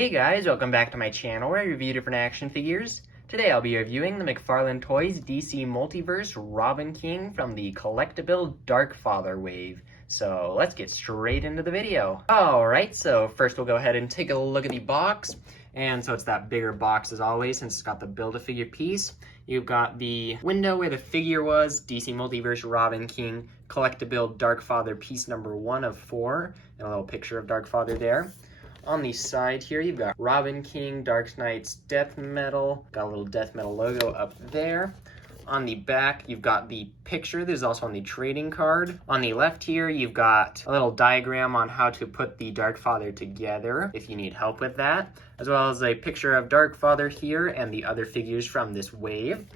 Hey guys, welcome back to my channel where I review different action figures. Today I'll be reviewing the Mcfarlane Toys DC Multiverse Robin King from the collectible Darkfather wave. So let's get straight into the video. Alright, so first we'll go ahead and take a look at the box. And so it's that bigger box as always since it's got the Build-A-Figure piece. You've got the window where the figure was, DC Multiverse Robin King, collectible Darkfather piece number 1 of 4, and a little picture of Darkfather there. On the side here, you've got Robin King, Dark Knight's death metal. Got a little death metal logo up there. On the back, you've got the picture. This is also on the trading card. On the left here, you've got a little diagram on how to put the Darkfather together, if you need help with that, as well as a picture of Darkfather here and the other figures from this wave.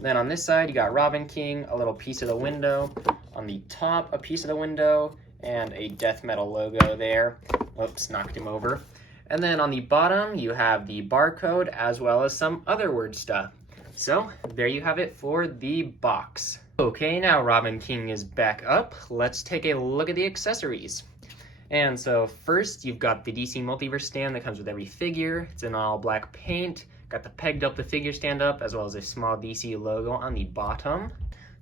Then on this side, you got Robin King, a little piece of the window. On the top, a piece of the window, and a death metal logo there. Oops, knocked him over. And then on the bottom, you have the barcode as well as some other word stuff. So there you have it for the box. Okay, now Robin King is back up. Let's take a look at the accessories. And so first, you've got the DC Multiverse stand that comes with every figure. It's in all black paint. Got the pegged up the figure stand up as well as a small DC logo on the bottom.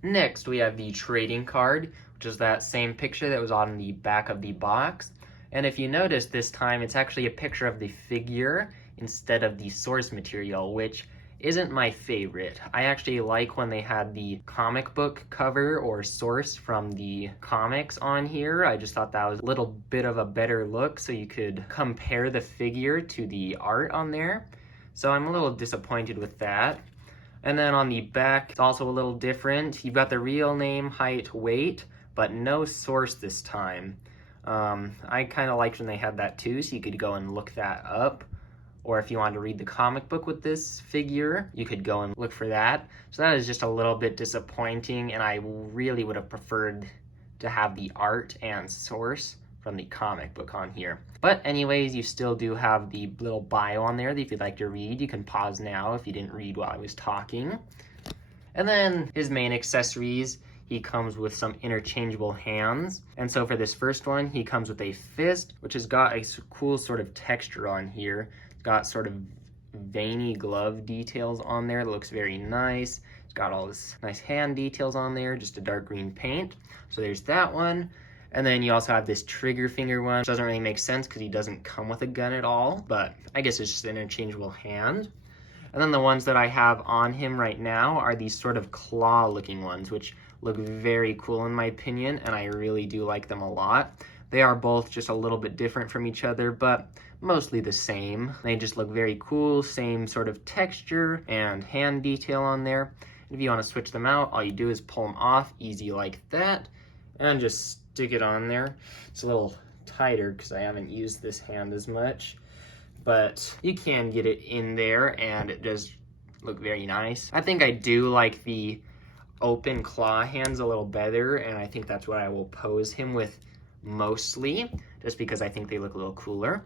Next, we have the trading card, which is that same picture that was on the back of the box. And if you notice this time, it's actually a picture of the figure instead of the source material, which isn't my favorite. I actually like when they had the comic book cover or source from the comics on here. I just thought that was a little bit of a better look so you could compare the figure to the art on there. So I'm a little disappointed with that. And then on the back, it's also a little different. You've got the real name, height, weight, but no source this time. I kind of liked when they had that too, so you could go and look that up. Or if you wanted to read the comic book with this figure, you could go and look for that. So that is just a little bit disappointing, and I really would have preferred to have the art and source from the comic book on here. But anyways, you still do have the little bio on there that if you'd like to read, you can pause now if you didn't read while I was talking. And then his main accessories, he comes with some interchangeable hands. And so for this first one, he comes with a fist, which has got a cool sort of texture on here. It's got sort of veiny glove details on there. It looks very nice. It's got all this nice hand details on there, just a dark green paint. So there's that one. And then you also have this trigger finger one, which doesn't really make sense because he doesn't come with a gun at all, but I guess it's just an interchangeable hand. And then the ones that I have on him right now are these sort of claw-looking ones, which look very cool in my opinion, and I really do like them a lot. They are both just a little bit different from each other, but mostly the same. They just look very cool, same sort of texture and hand detail on there. And if you want to switch them out, all you do is pull them off, easy like that, and just stick it on there. It's a little tighter because I haven't used this hand as much, but you can get it in there and it does look very nice. I think I do like the open claw hands a little better, and I think that's what I will pose him with mostly, just because I think they look a little cooler.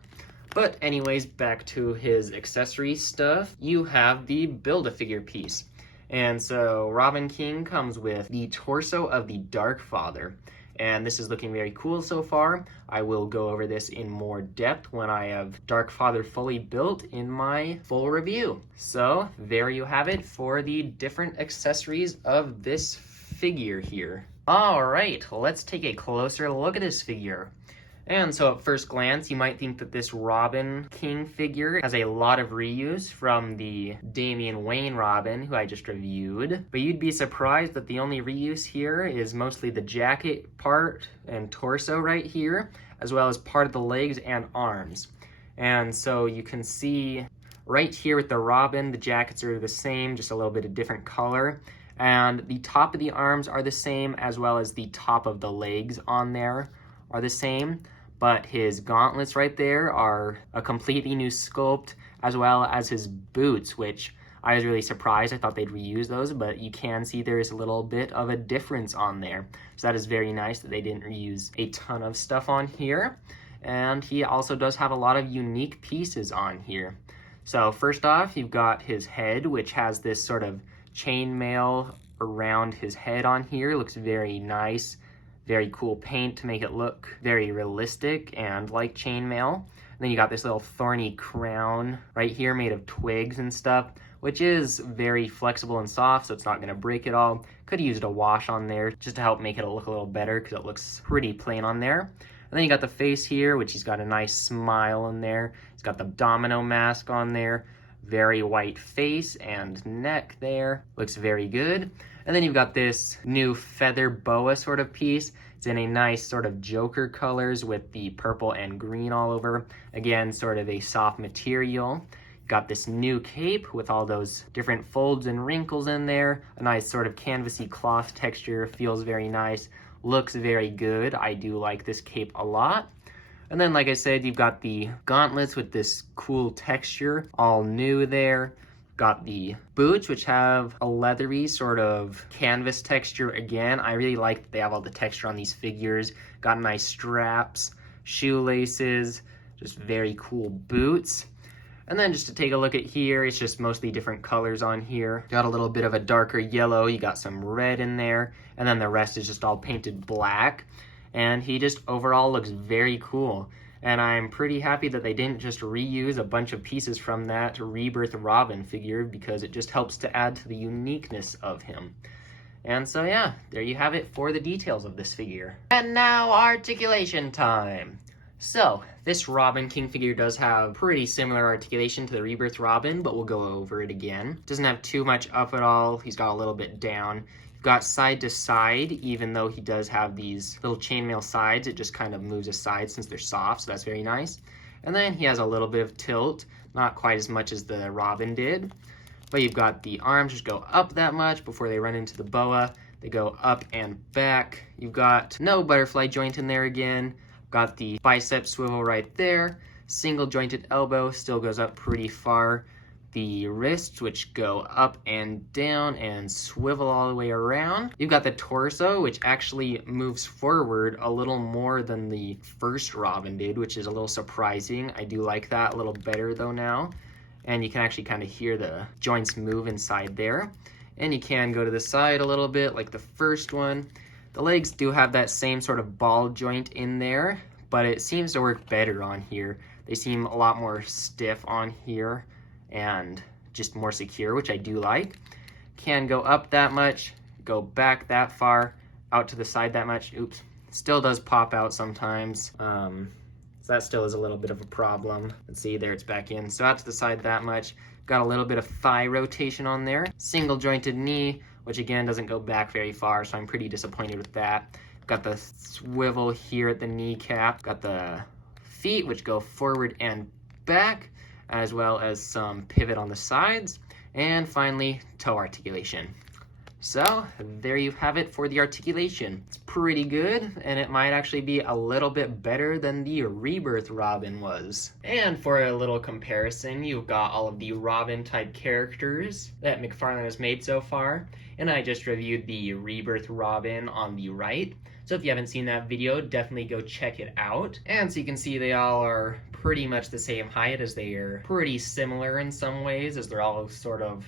But anyways, back to his accessory stuff. You have the Build-A-Figure piece. And so Robin King comes with the torso of the Darkfather. And this is looking very cool so far. I will go over this in more depth when I have Darkfather fully built in my full review. So there you have it for the different accessories of this figure here. All right, let's take a closer look at this figure. And so at first glance, you might think that this Robin King figure has a lot of reuse from the Damian Wayne Robin, who I just reviewed. But you'd be surprised that the only reuse here is mostly the jacket part and torso right here, as well as part of the legs and arms. And so you can see right here with the Robin, the jackets are the same, just a little bit of different color. And the top of the arms are the same, as well as the top of the legs on there are the same, but his gauntlets right there are a completely new sculpt, as well as his boots, which I was really surprised. I thought they'd reuse those, but you can see there is a little bit of a difference on there. So that is very nice that they didn't reuse a ton of stuff on here. And he also does have a lot of unique pieces on here. So first off, you've got his head, which has this sort of chainmail around his head on here. It looks very nice. Very cool paint to make it look very realistic and like chainmail. then you got this little thorny crown right here made of twigs and stuff, which is very flexible and soft, so it's not going to break at all. Could have used a wash on there just to help make it look a little better because it looks pretty plain on there. And then you got the face here, which he's got a nice smile in there. He's got the domino mask on there. Very white face and neck there. Looks very good. And then you've got this new feather boa sort of piece. It's in a nice sort of Joker colors with the purple and green all over. Again, sort of a soft material. Got this new cape with all those different folds and wrinkles in there. A nice sort of canvasy cloth texture. Feels very nice. Looks very good. I do like this cape a lot. And then, like I said, you've got the gauntlets with this cool texture. All new there. Got the boots, which have a leathery sort of canvas texture again. I really like that they have all the texture on these figures. Got nice straps, shoelaces, just very cool boots. And then just to take a look at here, it's just mostly different colors on here. Got a little bit of a darker yellow, you got some red in there, and then the rest is just all painted black. And he just overall looks very cool. And I'm pretty happy that they didn't just reuse a bunch of pieces from that Rebirth Robin figure, because it just helps to add to the uniqueness of him. And so yeah, there you have it for the details of this figure. And now articulation time. So, this Robin King figure does have pretty similar articulation to the Rebirth Robin, but we'll go over it again. Doesn't have too much up at all. He's got a little bit down. You've got side to side, even though he does have these little chainmail sides, it just kind of moves aside since they're soft, so that's very nice. And then he has a little bit of tilt, not quite as much as the Robin did. But you've got the arms just go up that much before they run into the boa. They go up and back. You've got no butterfly joint in there again. Got the bicep swivel right there. Single jointed elbow still goes up pretty far. The wrists, which go up and down and swivel all the way around. You've got the torso, which actually moves forward a little more than the first Robin did, which is a little surprising. I do like that a little better though now. And you can actually kind of hear the joints move inside there. And you can go to the side a little bit like the first one. The legs do have that same sort of ball joint in there, but it seems to work better on here. They seem a lot more stiff on here and just more secure, which I do like. Can go up that much, go back that far, out to the side that much. Oops, still does pop out sometimes. So that still is a little bit of a problem. Let's see, there it's back in. So out to the side that much. Got a little bit of thigh rotation on there. Single jointed knee, which again doesn't go back very far, so I'm pretty disappointed with that. Got the swivel here at the kneecap. Got the feet, which go forward and back, as well as some pivot on the sides. And finally, toe articulation. So there you have it for the articulation. It's pretty good, and it might actually be a little bit better than the Rebirth Robin was. And for a little comparison, you've got all of the Robin type characters that Mcfarlane has made so far, and I just reviewed the Rebirth Robin on the right. So if you haven't seen that video, definitely go check it out. And so you can see they all are pretty much the same height, as they are pretty similar in some ways, as they're all sort of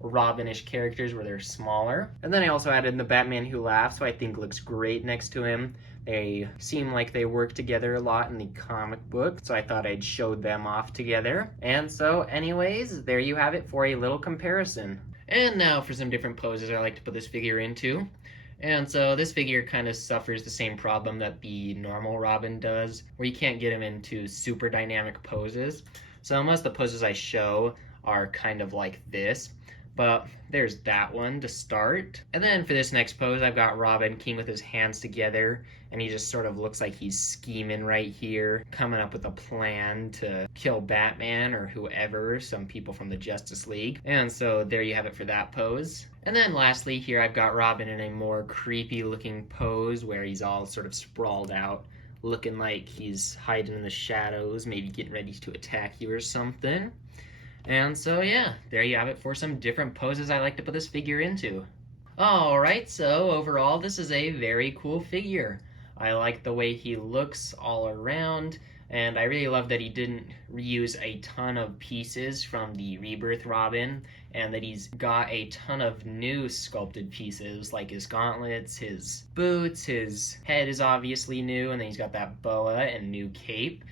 Robin-ish characters where they're smaller. And then I also added the Batman Who Laughs, who I think looks great next to him. They seem like they work together a lot in the comic book, so I thought I'd show them off together. And so anyways, there you have it for a little comparison. And now for some different poses I like to put this figure into. And so this figure kind of suffers the same problem that the normal Robin does, where you can't get him into super dynamic poses. So most of the poses I show are kind of like this. But there's that one to start. And then for this next pose, I've got Robin King with his hands together, and he just sort of looks like he's scheming right here, coming up with a plan to kill Batman or whoever, some people from the Justice League. And so there you have it for that pose. And then lastly, here I've got Robin in a more creepy looking pose where he's all sort of sprawled out, looking like he's hiding in the shadows, maybe getting ready to attack you or something. And so yeah, there you have it for some different poses I like to put this figure into. Alright, so overall this is a very cool figure. I like the way he looks all around, and I really love that he didn't reuse a ton of pieces from the Rebirth Robin, and that he's got a ton of new sculpted pieces, like his gauntlets, his boots, his head is obviously new, and then he's got that boa and new cape.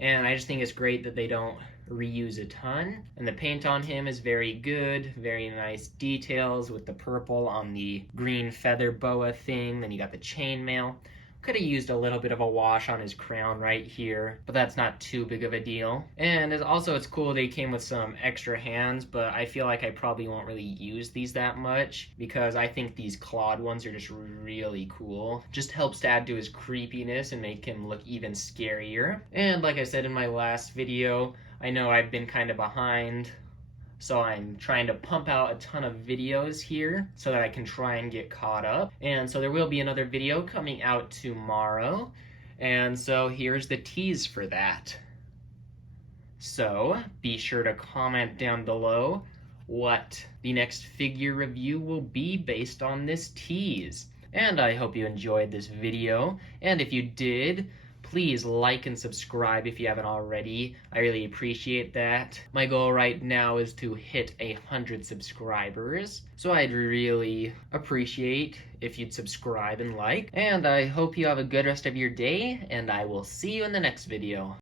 And I just think it's great that they don't reuse a ton. And the paint on him is very good, very nice details with the purple on the green feather boa thing. Then you got the chainmail. Could have used a little bit of a wash on his crown right here, but that's not too big of a deal. And it's cool they came with some extra hands, but I feel like I probably won't really use these that much because I think these clawed ones are just really cool. Just helps to add to his creepiness and make him look even scarier. And like I said in my last video, I know I've been kind of behind, so I'm trying to pump out a ton of videos here so that I can try and get caught up. And so there will be another video coming out tomorrow. And so here's the tease for that. So be sure to comment down below what the next figure review will be based on this tease. And I hope you enjoyed this video. And if you did, please like and subscribe if you haven't already. I really appreciate that. My goal right now is to hit 100 subscribers, so I'd really appreciate if you'd subscribe and like. And I hope you have a good rest of your day, and I will see you in the next video.